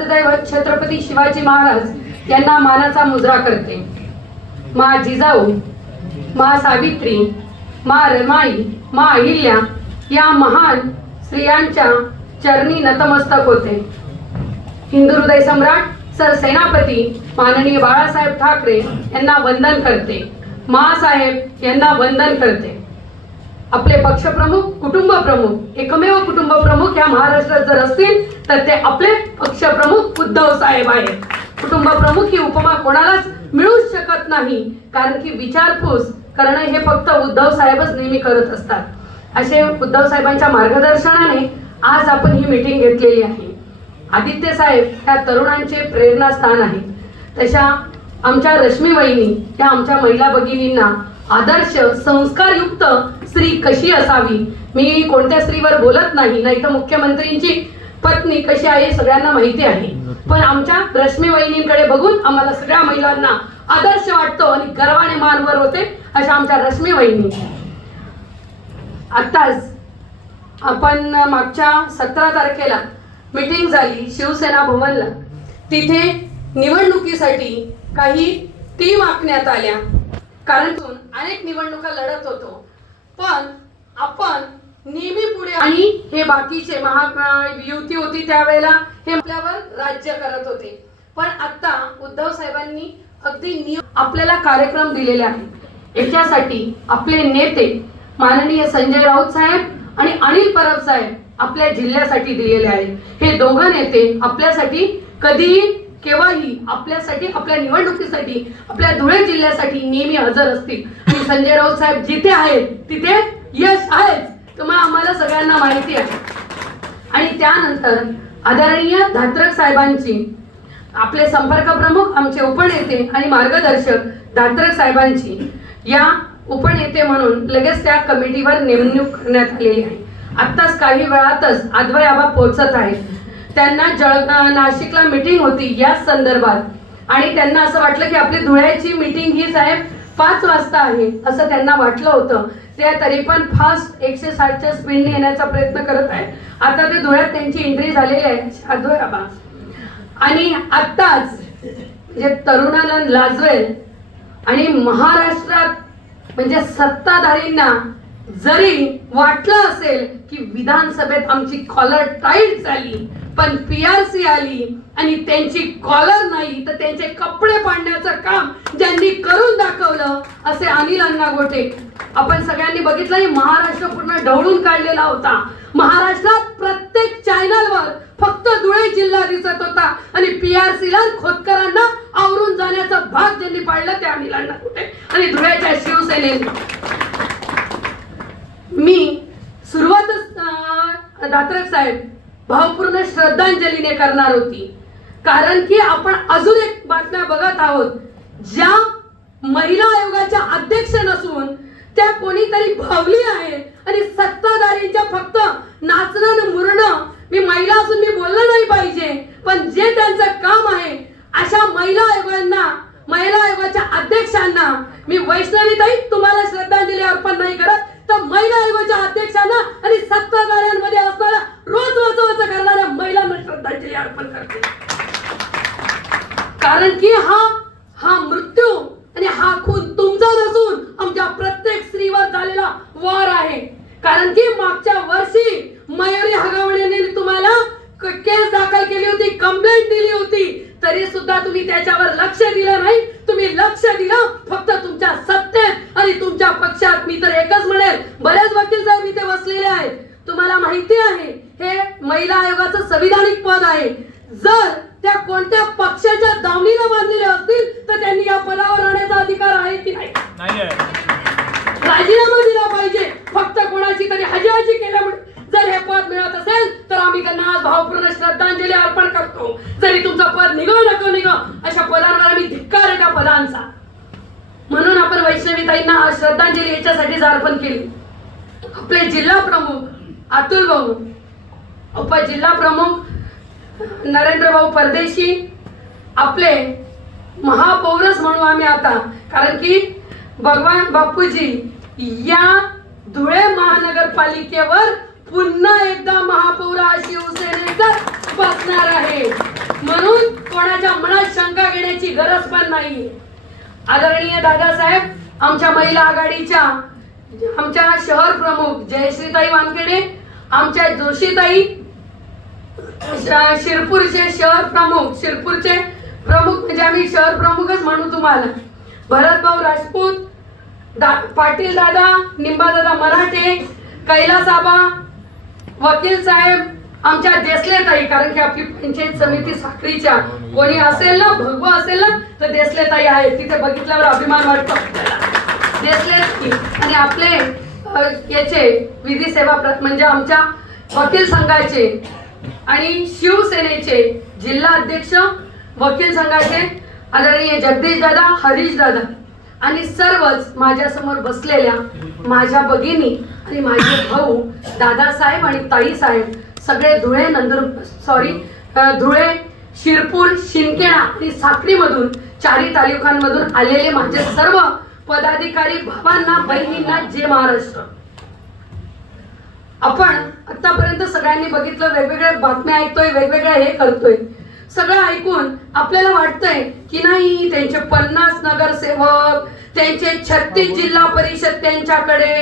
दैवत छत्रपती शिवाजी महाराज यांना मानाचा मुजरा करते. मा जिजाऊ मा सावित्री मा रमाई मा अहिल्या या महान स्त्रियांच्या चरणी नतमस्तक होते. हिंदू हृदय सम्राट सर सेनापती माननीय बाळासाहेब ठाकरे यांना वंदन करते. महासाहेब यांना वंदन करते. आपले पक्षप्रमुख कुटुंब प्रमुख एकमेव कुटुंब प्रमुख या महाराष्ट्रात जर असतील तर ते आपले पक्षप्रमुख उद्धव साहेब आहेत. कुटुंब प्रमुख ही उपमा कोणालाच मिळूच शकत नाही कारण की विचारपूस करणं हे फक्त उद्धव साहेबच नेहमी करत असतात. असे उद्धव साहेबांच्या मार्गदर्शनाने आज आपण ही मीटिंग घेतलेली आहे. आदित्य साहेब ह्या तरुणांचे प्रेरणास्थान आहे तशा आमच्या रश्मी वहिनी या आमच्या महिला भगिनींना आदर्श संस्कारयुक्त स्त्री कशी असावी? मी कोणत्या स्त्रीवर बोलत नाही नाही तर मुख्यमंत्रींची पत्नी कशी आहे सगळ्यांना माहिती आहे. पण आमच्या रश्मी वहिनींकडे बघून आम्हाला सगळ्या महिलांना आदर्श वाटतो आणि गर्वाने मानवर होते अशा आमच्या रश्मी वहिनी. आत्ताच आपण मागच्या सतरा तारखेला मीटिंग झाली शिवसेना भवनला. तिथे निवडणुकीसाठी काही टीम आखण्यात आल्या. कारण अनेक निवडणुका लढत होतो. पण आपण नेहमी पुढे आणि हे बाकीचे महा युती होती त्यावेळेला हे आपल्यावर राज्य करत होते. पण आता उद्धव साहेबांनी अगदी नियम आपल्याला कार्यक्रम दिलेले आहेत. याच्यासाठी आपले नेते माननीय संजय राऊत साहेब आणि अनिल परब साहेब आपल्या जिल्ह्यासाठी दिलेले आहेत. हे दोघं नेते आपल्यासाठी कधीही केव्हाही आपल्यासाठी आपल्या निवडणुकीसाठी आपल्या धुळे जिल्ह्यासाठी नेहमी हजर असतील. आणि संजय राऊत साहेब जिथे आहेत तिथे यश आहेच तुम्हाला आम्हाला सगळ्यांना माहिती आहे. आणि त्यानंतर आदरणीय धात्रक साहेबांची आपले संपर्क प्रमुख आमचे उपनेते आणि मार्गदर्शक धात्रक साहेबांची या उपनेते म्हणून लगेच त्या कमिटीवर नेमणूक करण्यात आलेली आहे. आत्ताच काही वेळातच आदवय आबा पोहोचत आहेत त्यांना जळ नाशिकला मीटिंग होती याच संदर्भात. आणि त्यांना असं वाटलं की आपली धुळ्याची मीटिंग ही साहेब पाच वाजता आहे असं त्यांना वाटलं होतं. ते तरी पण फास्ट एकशे साठच्या स्पीडने येण्याचा प्रयत्न करत आहे आता ते धुळ्यात त्यांची एंट्री झालेली आहे. आणि आत्ताच जे तरुणाला लाजवेल आणि महाराष्ट्रात म्हणजे सत्ताधारींना जरी वाटलं असेल की विधानसभेत आमची कॉलर टाईट झाली पण पी आर सी आली आणि त्यांची कॉलर नाही तर त्यांचे कपडे पाडण्याचं काम ज्यांनी करून दाखवलं असे अनिल अण्णा गोटे आपण सगळ्यांनी बघितलं महाराष्ट्र पूर्ण ढवळून काढलेला होता. महाराष्ट्रात प्रत्येक चॅनलवर फक्त धुळे जिल्हा दिसत होता आणि पी आर सी ला खोतकरांना आवरून जाण्याचा भाग ज्यांनी पाडला ते अनिल अण्णा गोटे आणि धुळ्याच्या शिवसेनेने. मी सुरुवातच दात्रक साहेब भावपूर्ण श्रद्धांजलीने करणार होती. कारण की आपण अजून एक बातम्या बघत आहोत. ज्या महिला आयोगाच्या अध्यक्ष नसून त्या कोणीतरी भावली आहेत आणि सत्ताधारींच्या फक्त नाचणं मुरणं मी महिला असून मी बोललं नाही पाहिजे पण जे त्यांचं काम आहे अशा महिला आयोगांना महिला आयोगाच्या अध्यक्षांना मी वैष्णवीताई तुम्हाला श्रद्धांजली अर्पण नाही करत. तर महिला आयोगाच्या अध्यक्षांना आणि सत्ताधाऱ्यांमध्ये असणाऱ्या रोज वाचवाच करणाऱ्या महिलांना श्रद्धांजली अर्पण करते. कारण की हा हा मृत्यू आणि हा खून तुमचा नसून आमच्या प्रत्येक स्त्रीवर झालेला वार आहे. कारण की मागच्या वर्षी मयुरी हगावणेने तुम्हाला केस दाखल केली होती कंप्लेंट दिली होती. तरी सुद्धा तुम्ही त्याच्यावर लक्ष दिलं नाही. तुम्ही लक्ष दिलं फक्त तुमच्या सत्तेत आणि तुमच्या पक्षात मी तर एकच म्हणेल बरेच वकील साहेब इथे बसलेले आहेत. तुम्हाला माहिती आहे हे महिला आयोगाचं संविधानिक पद आहे. जर त्या कोणत्या पक्षाच्या दावणीला बांधलेले असतील तर त्यांनी या पदावर राहण्याचा अधिकार आहे की नाही नाही आहे राजीनामा दिला पाहिजे फक्त कोणाची तरी हजाची केल्यामुळे जर हे पद मिळत असेल तर आम्ही त्यांना आज भावपूर्ण श्रद्धांजली अर्पण करतो जरी तुमचं पद निघो नको निघो अशा पदांवर आम्ही धिक्कार आहे त्या पदांचा म्हणून आपण वैष्णवीताईंना आज श्रद्धांजली याच्यासाठीच अर्पण केली आपले जिल्हा प्रमुख अतुल भाऊ उप जिल्हा प्रमुख नरेंद्र भाऊ परदेशी आपले महापौरच म्हणू आम्ही आता. कारण की भगवान बापूजी या धुळे महानगरपालिकेवर पुन्हा एकदा महापौर शिवसेनेचा बसणार आहे. गरज पण नाही. आदरणीय दादासाहेब आमच्या महिला आघाडीच्या आमच्या शहर प्रमुख जयश्रीताई वानखेडे आमच्या जोशीताई शिरपूरचे शहर प्रमुख शिरपूरचे प्रमुख म्हणजे आम्ही शहर प्रमुखच म्हणू तुम्हाला. भरतभाऊ राजपूत दा पाटील दादा निंबादादा मराठे कैलास आबा वकील साहेब आमच्या देसलेताई कारण की आपली पंचायत समिती साखरीच्या कोणी असेल ना भगवा असेल ना तर देसलेताई आहे तिथे बघितल्यावर अभिमान वाटतो. आपल्याला देसले आणि आपले याचे विधी सेवा प्र- म्हणजे आमच्या वकील संघाचे आणि शिवसेनेचे जिल्हा अध्यक्ष वकील संघाचे आदरणीय जगदीश दादा हरीश दादा आणि सर्वच माझ्यासमोर बसलेल्या माझ्या भगिनी आणि माझे भाऊ दादासाहेब आणि ताईसाहेब सगळे धुळे नंदुर सॉरी धुळे शिरपूर शिंदखेडा आणि साक्रीमधून चारी तालुक्यांमधून आलेले माझे सर्व पदाधिकारी भावांना बहिणींना जे महाराष्ट्र. आपण आतापर्यंत सगळ्यांनी बघितलं वेगवेगळ्या बातम्या ऐकतोय वेगवेगळ्या हे करतोय. सगळं ऐकून आपल्याला वाटतंय की नाही त्यांचे पन्नास नगरसेवक त्यांचे छत्तीस जिल्हा परिषद त्यांच्याकडे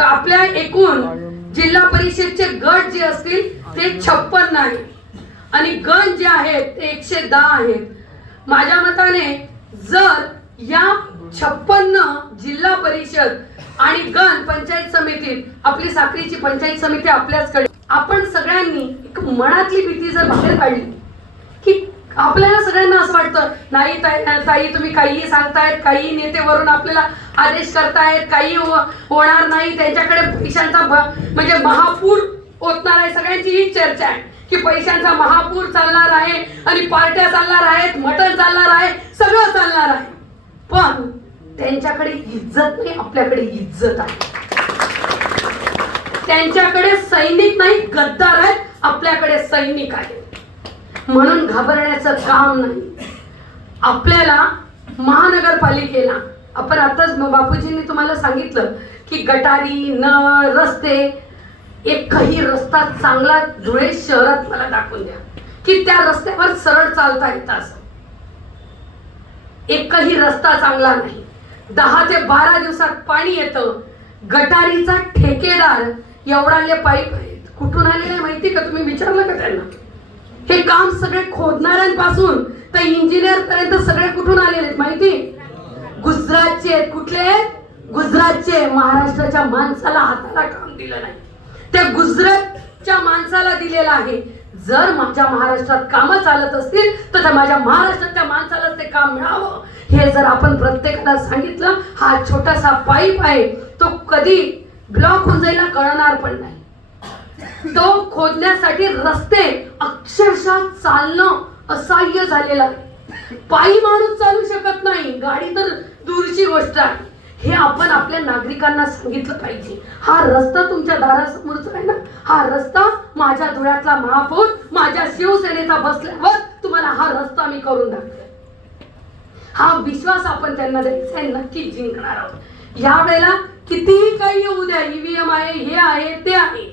आपल्या एकूण जिल्हा परिषदचे गट जे असतील ते छप्पन्न आहे आणि गण जे आहेत ते एकशे दहा आहेत. माझ्या मताने जर या छप्पन्न जिल्हा परिषद आणि गण पंचायत समितीत आपली साखरीची पंचायत समिती आपल्याचकडे. आपण सगळ्यांनी एक मनातली भीती जर बाहेर काढली की आपल्याला सगळ्यांना असं वाटतं नाही ताई तुम्ही काहीही सांगतायत काही नेते वरून आपल्याला आदेश करतायत काही हो, होणार नाही त्यांच्याकडे पैशांचा म्हणजे महापूर ओतणार आहे सगळ्यांची ही चर्चा आहे की पैशांचा महापूर चालणार आहे आणि पार्ट्या चालणार आहेत मटण चालणार आहे सगळं चालणार आहे. पण त्यांच्याकडे इज्जत नाही आपल्याकडे इज्जत आहे. त्यांच्याकडे सैनिक नाही गद्दार आहेत आपल्याकडे सैनिक आहेत. म्हणून घाबरण्याचं काम नाही. आपल्याला महानगरपालिकेला आपण आताच बापूजींनी तुम्हाला सांगितलं की गटारी नळ रस्ते एकही रस्ता चांगला धुळे शहरात मला दाखवून द्या. की त्या रस्त्यावर सरळ चालता येतं असं. एकही रस्ता चांगला नाही. दहा ते बारा दिवसात पाणी येतं. गटारीचा ठेकेदार एवढाले पाईप आहेत कुठून आले नाही माहिती का? तुम्ही विचारलं का त्यांना? हे काम सगळे खोदणाऱ्यांपासून तर इंजिनियर पर्यंत सगळे कुठून आलेले आहेत माहिती? गुजरातचे आहेत. कुठले गुजरातचे. महाराष्ट्राच्या माणसाला हाताला काम दिलं नाही. त्या गुजरातच्या माणसाला दिलेलं आहे. जर माझ्या महाराष्ट्रात कामं चालत असतील तर त्या माझ्या महाराष्ट्रातल्या माणसालाच ते काम मिळावं. हे जर आपण प्रत्येकाला सांगितलं हा छोटासा पाईप आहे तो कधी ब्लॉक होऊन जाईल कळणार पण नाही. तो खोदण्यासाठी रस्ते अक्षरशः चालणं असह्य झालेलं आहे. पायी माणूस चालू शकत नाही. गाडी तर दूरची गोष्ट आहे. हे आपण आपल्या नागरिकांना सांगितलं पाहिजे. हा रस्ता तुमच्या दारासमोरचा आहे ना? हा रस्ता माझ्या धुळ्यातला महापौर माझ्या शिवसेनेचा बसल्यावर तुम्हाला हा रस्ता मी करून दाखवेल हा विश्वास आपण त्यांना द्यायचा आहे नक्की जिंकणार आहोत. या वेळेला कितीही काही येऊ द्या ईव्हीएम आहे हे आहे ते आहे.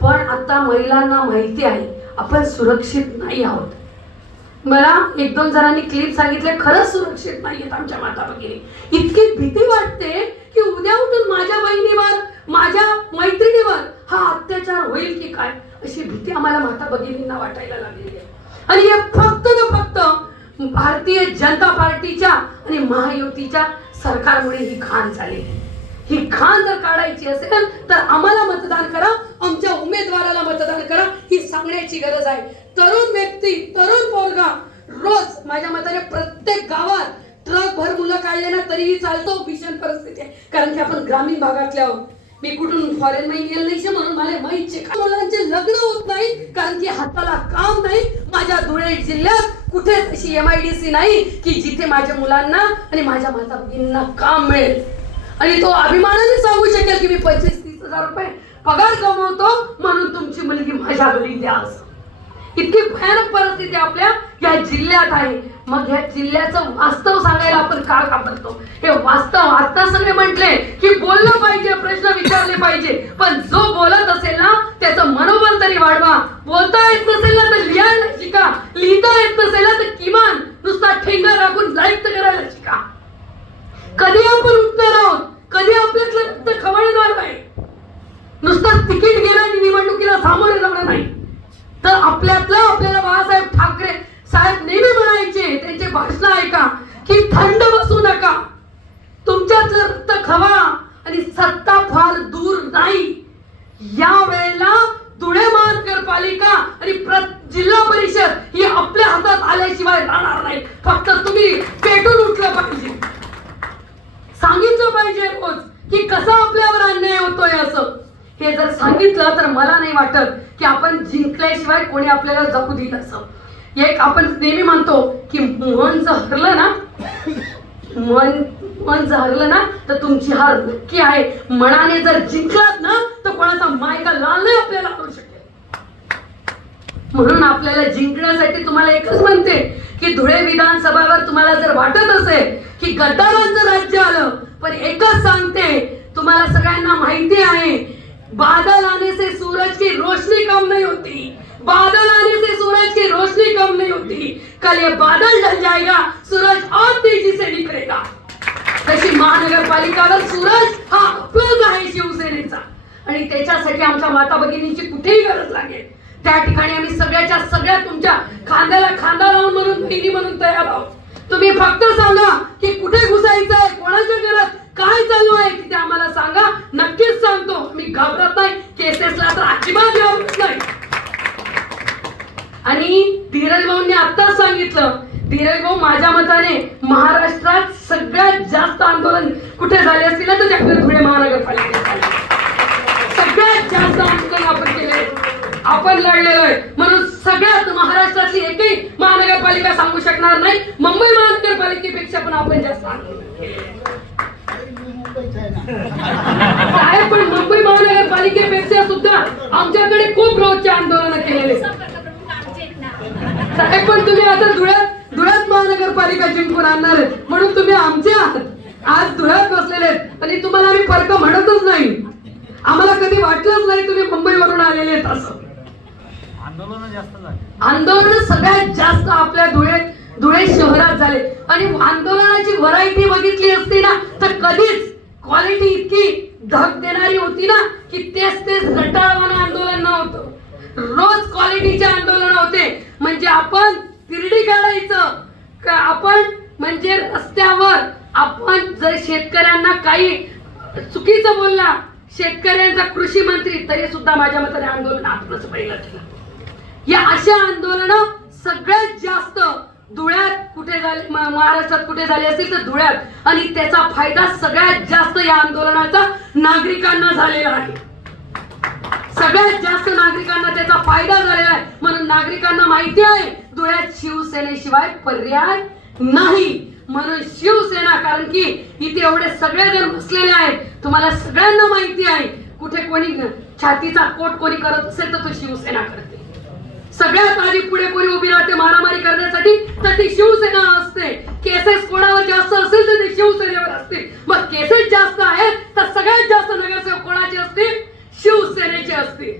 पण आता महिलांना माहिती आहे आपण सुरक्षित नाही आहोत. मला एक दोन जणांनी क्लिप सांगितले खरंच सुरक्षित नाहीयेत आमच्या माता भगिनी. इतकी भीती वाटते की उद्या उठून माझ्या बहिणीवर माझ्या मैत्रिणीवर हा अत्याचार होईल की काय? अशी भीती आम्हाला माता भगिनींना वाटायला लागलेली आहे. आणि हे फक्त ना फक्त भारतीय जनता पार्टीच्या आणि महायुतीच्या सरकारमुळे ही खान झाली. ही खान जर काढायची असेल तर आम्हाला मतदान करा आमच्या उमेदवाराला मतदान करा ही सांगण्याची गरज आहे. तरुण व्यक्ती तरुण पोरगा रोज माझ्या मताने प्रत्येक गावात ट्रक भर मुलं काढले ना तरीही चालतो भीषण परिस्थिती आहे. कारण की आपण ग्रामीण भागातले आहोत. मी कुठून फॉरेन मध्ये गेलं नाही म्हणून मला माहिती मुलांचे लग्न होत नाही? कारण की हाताला काम नाही. माझ्या धुळे जिल्ह्यात कुठेच अशी एम आय डी सी नाही की जिथे माझ्या मुलांना आणि माझ्या माता भगिनींना काम मिळेल. आणि तो अभिमानाने सांगू शकेल की मी पंचवीस तीस हजार रुपये पगार कमवतो म्हणून तुमची मुलगी माझ्या घरी द्या असं. इतकी भयानक परिस्थिती आपल्या या जिल्ह्यात आहे. मग या जिल्ह्याचं वास्तव सांगायला आपण का घाबरतो हे वास्तव आता सगळे म्हटले की बोललं पाहिजे प्रश्न विचारले पाहिजे. पण जो बोलत असेल ना त्याचं मनोबल तरी वाढवा. बोलता येत नसेल ना तर लिहायला शिका. लिहिता येत नसेल ना तर किमान नुसता ठेंगा राखून जायचं करायला शिका. कधी आपण उत्तर आहोत? कधी आपल्यातलं खवळणार नाही? नुसतं तिकीट गेलं निवडणुकीला सामोरे जाणार तर आपल्यातलं आपल्याला बाळासाहेब ठाकरे साहेब नेहमी म्हणायचे त्यांचे भाषण ऐका की थंड बसू नका. तुमच्या रक्त खवा आणि सत्ता फार दूर नाही या वेळेला धुळे महानगरपालिका आणि जिल्हा परिषद ही आपल्या हातात आल्याशिवाय राहणार नाही. फक्त तुम्ही पेटून उठलं पाहिजे. सांगितलं पाहिजे कोच की कसा आपल्यावर अन्याय होतोय असं. हे जर सांगितलं तर मला नाही वाटत की आपण जिंकल्याशिवाय कोणी आपल्याला जगू देईल असं. एक आपण नेहमी म्हणतो की मन जर हरलं ना मन मन जर हरलं ना तर तुमची हार नक्की आहे. मनाने जर जिंकलात ना तर कोणाचा मायका लाल नाही आपल्याला करू शकेल. म्हणून आपल्याला जिंकण्यासाठी तुम्हाला एकच म्हणते की धुळे विधानसभावर तुम्हाला जर वाटत असेल की गद्दारांचं राज्य आलं पण एकच सांगते तुम्हाला सगळ्यांना माहिती आहे बादल आने से सूरज की रोशनी कम नहीं होती। बादल आने से सूरज की रोशनी कम नहीं होती। कल ये बादल ढल जाएगा सूरज और तेजी से निकलेगा। तशी महानगरपालिकावर सूरज हा आपलाच आहे शिवसेनेचा आणि त्याच्यासाठी आमच्या माता भगिनींची कुठेही गरज लागेल. त्या ठिकाणी आम्ही सगळ्याच्या सगळ्या तुमच्या खांद्याला खांदा लावून म्हणून बहिणी म्हणून तयार आहोत. तुम्ही फक्त सांगा की कुठे घुसायचं आहे कोणाच्या घरात काय चालू आहे तिथे आम्हाला सांगा. नक्कीच सांगतो. मी घाबरत नाही. केसेसला तर अजिबात घाबरत नाही. आणि धीरज भाऊंनी आत्ताच सांगितलं. धीरज भाऊ माझ्या मताने महाराष्ट्रात सगळ्यात जास्त आंदोलन कुठे झाले असतील तर त्याकडे धुळे महानगरपालिकेत झाले. सगळ्यात जास्त आंदोलन आपण केले आपण लढलेलो आहे. म्हणून सगळ्यात महाराष्ट्रातली एकही महानगरपालिका सांगू शकणार नाही. मुंबई महानगरपालिकेपेक्षा पण आपण जास्त आंदोलन केले. साहेब पण मुंबई महानगरपालिकेपेक्षा सुद्धा आमच्याकडे खूप रोजचे आंदोलन केलेले. साहेब पण तुम्ही आता धुळ्यात धुळ्यात महानगरपालिका जिंकून आणणार आहेत. म्हणून तुम्ही आमचे आहात. आज धुळ्यात बसलेले आहेत. आणि तुम्हाला आम्ही फरक म्हणतच नाही. आम्हाला कधी वाटलंच नाही तुम्ही मुंबईवरून आलेले आहेत असं. आंदोलन सगळ्यात जास्त आपल्या धुळे धुळे शहरात झाले. आणि आंदोलनाची व्हरायटी बघितली असती ना तर कधीच क्वालिटी इतकी धक देणारी होती ना की तेच तेच रटाळवाने आंदोलन नव्हतं. रोज क्वालिटीचे आंदोलन होते. म्हणजे आपण तिरडी काढायचं. का आपण म्हणजे रस्त्यावर आपण जर शेतकऱ्यांना काही चुकीचं बोलला शेतकऱ्यांचा कृषी मंत्री तरी सुद्धा माझ्या मताने आंदोलन आपणच पहिलं केलं या अशा आंदोलन सगळ्यात जास्त धुळ्यात कुठे झाले महाराष्ट्रात कुठे झाले असतील तर धुळ्यात. आणि त्याचा फायदा सगळ्यात जास्त या आंदोलनाचा नागरिकांना झालेला आहे. सगळ्यात जास्त नागरिकांना त्याचा फायदा झालेला आहे. म्हणून नागरिकांना माहिती आहे धुळ्यात शिवसेनेशिवाय पर्याय नाही. म्हणून शिवसेना कारण की इथे एवढे सगळेजण बसलेले आहेत. तुम्हाला सगळ्यांना माहिती आहे कुठे कोणी छातीचा कोट कोणी करत असेल तर तो शिवसेना करते. सगळ्यात आधी पुढे पुढे उभी राहते मारामारी करण्यासाठी तर ती शिवसेना असते. केसेस कोणावर जास्त असेल तर ते शिवसेनेवर असते मग केसेस जास्त आहेत तर सगळ्यात जास्त नगरसेवक कोणाचे असतील? शिवसेनेचे असतील.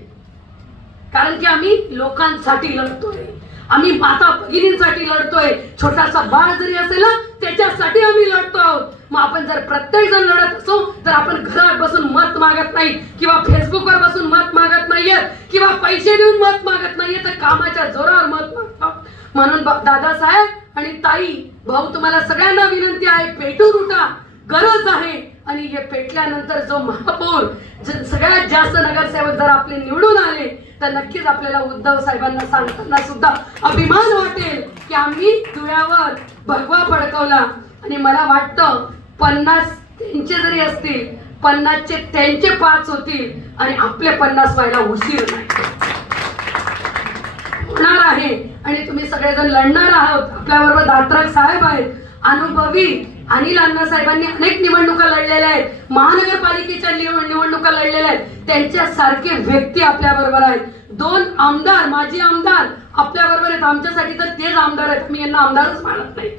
कारण की आम्ही लोकांसाठी लढतोय. आम्ही माता भगिनींसाठी लढतोय. छोटासा बाळ जरी असेल ना त्याच्यासाठी आम्ही लढतो आहोत. मग आपण जर प्रत्येक जण लढत असो तर आपण घरात बसून मत मागत नाही किंवा फेसबुकवर बसून मत मागत नाहीये किंवा पैसे देऊन मत मागत नाहीये तर कामाच्या जोरावर मत म्हणून दादासाहेब आणि ताई भाऊ तुम्हाला सगळ्यांना विनंती आहे पेटून उठा गरज आहे. आणि हे पेटल्यानंतर जो महापौर सगळ्यात जास्त नगरसेवक जर आपले निवडून आले तर नक्कीच आपल्याला उद्धव साहेबांना सांगताना सुद्धा अभिमान वाटेल की आम्ही धुळ्यावर भगवा फडकवला. आणि मला वाटतं पन्नास त्यांचे जरी असतील पन्नासचे त्यांचे पाच होतील आणि आपले पन्नास व्हायला उशीर नाही. होणार आहे. आणि तुम्ही सगळेजण लढणार आहोत. आपल्याबरोबर दात्रक साहेब आहेत. अनुभवी अनिल अण्णा साहेबांनी अनेक निवडणुका लढलेल्या आहेत. महानगरपालिकेच्या निवडणुका लढलेल्या आहेत. त्यांच्यासारखे व्यक्ती आपल्या बरोबर आहेत. दोन आमदार माजी आमदार आपल्या बरोबर आहेत. आमच्यासाठी तर तेच आमदार आहेत. मी यांना आमदारच मानत नाही.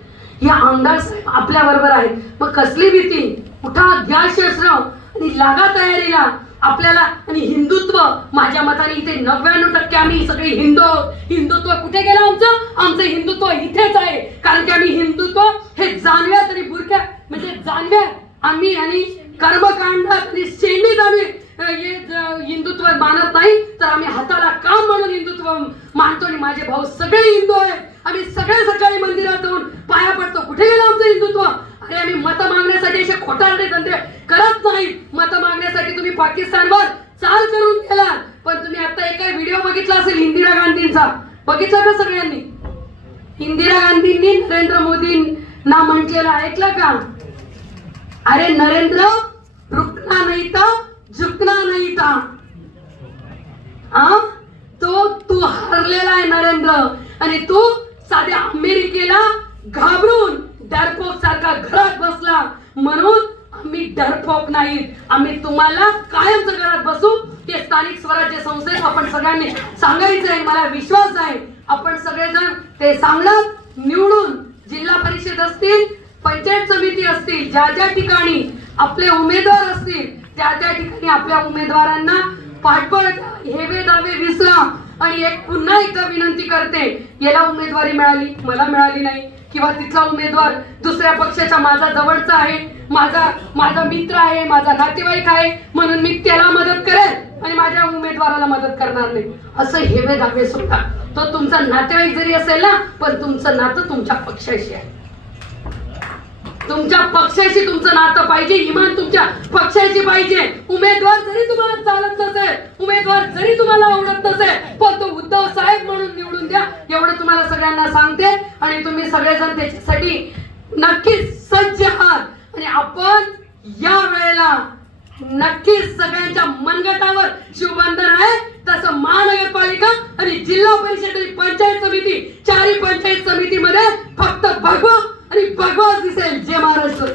या आमदार साहेब आपल्या बरोबर आहेत. मग कसली भीती? उठा घ्या शस्त्र आणि लागा तयारीला. आपल्याला आणि हिंदुत्व. माझ्या मताने इथे नव्याण्णव टक्के आम्ही सगळे हिंदू आहोत. हिंदुत्व कुठे गेलं आमचं? आमचं हिंदुत्व इथेच आहे. कारण की आम्ही हिंदुत्व हे जाणव्या तरी बुरख्या म्हणजे जाणव्या आम्ही आणि कर्मकांडात आणि शेंडीत आम्ही अ, हे ज- हिंदुत्व मानत नाही तर आम्ही हाताला काम म्हणून हिंदुत्व मानतो आणि माझे भाऊ सगळे हिंदू आहेत आम्ही सगळे सकाळी मंदिरात जाऊन पाया इंदिरा गांधींनी नरेंद्र मोदींना म्हटलेलं ऐकलं का? अरे नरेंद्र रुकना नाही तर झुकना नाही तर तो तू हरलेला आहे नरेंद्र. आणि तू साध्या अमेरिकेला घाबरून डरपोक सारखा घरात बसला. म्हणून आम्ही डरपोक नाही. आम्ही तुम्हाला कायमच घरात बसू. ते स्थानिक स्वराज्य संस्थेत आपण सगळ्यांनी सांगायचं आहे. मला विश्वास आहे. आपण सगळेजण ते सांगणार निवडून जिल्हा परिषद असतील पंचायत समिती असतील ज्या ज्या ठिकाणी आपले उमेदवार असतील त्या त्या ठिकाणी आपल्या उमेदवारांना पाठबळ हेवे दावे विसरा. आणि एक पुन्हा एकदा विनंती करते याला उमेदवारी मिळाली मला मिळाली नाही. किंवा तिथला उमेदवार दुसऱ्या पक्षाच्या माझा जवळचा आहे माझा माझा मित्र आहे माझा नातेवाईक आहे म्हणून मी त्याला मदत करेन आणि माझ्या उमेदवाराला मदत करणार नाही. असं हेवे दावे सुद्धा. तो तुमचा नातेवाईक जरी असेल ना पण तुमचं नातं तुमच्या पक्षाशी आहे. तुमच्या पक्षाशी तुमचं नातं पाहिजे इमान तुमच्या पक्षाशी पाहिजे. उमेदवार जरी तुम्हाला चालत नसेल उमेदवार जरी तुम्हाला आवडत नसेल पण तो उद्धव साहेब म्हणून निवडून द्या. एवढं तुम्हाला सगळ्यांना सांगते आणि तुम्ही सगळेजण त्याच्यासाठी नक्कीच सज्ज आहात. आणि आपण या वेळेला नक्कीच सगळ्यांच्या मनगटावर शिवबंधन आहे. तसं महानगरपालिका आणि जिल्हा परिषद आणि पंचायत समिती चारही पंचायत समितीमध्ये फक्त भगवा आणि भगवत दिसेल जे महाराष्ट्र.